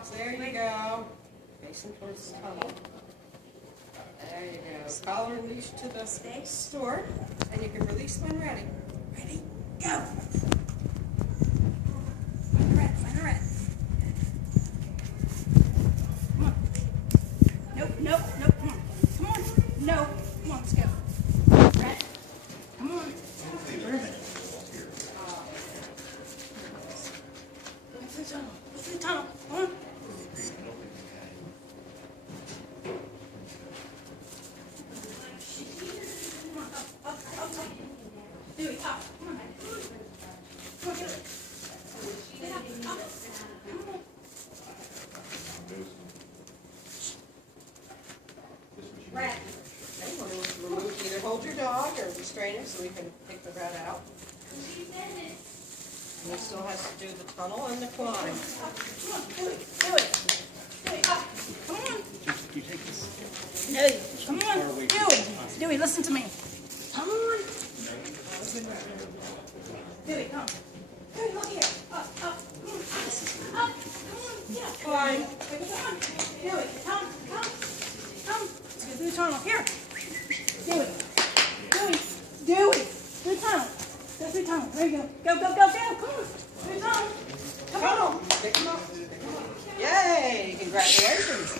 box. There you go. Facing towards the tunnel. There you go. Collar and leash to the store. And you can release when ready. Ready? Go! Find a rat. Find a rat. Come on. Nope, nope, nope. Come on. Come on. No. Come on, let's go. Rat. Come on. Perfect. Go through the tunnel. Go through the tunnel. Come on. Dewey, up. Come on, man. Come on, get it. Get up, up. Come on. Rat. Okay, we're going to remove, either hold your dog or restrain him so we can pick the rat out. And he still has to do the tunnel and the climb. Come on, Dewey, Dewey. Dewey, up. Come on. You take this. Dewey, come on. Dewey, Dewey, listen to me. Come on. Dewey, come. Dewey, look here. Up, up. Come on. Up. Come on. Yeah. Climb. Come on. Dewey, come, come. Come. Let's go through the tunnel. Here. Dewey. Dewey. Dewey. Through the tunnel. Go through the tunnel. There you go. Go, go, go, go. Come on. Through the tunnel. Come on. Pick him up. Pick him up. Yay. Congratulations.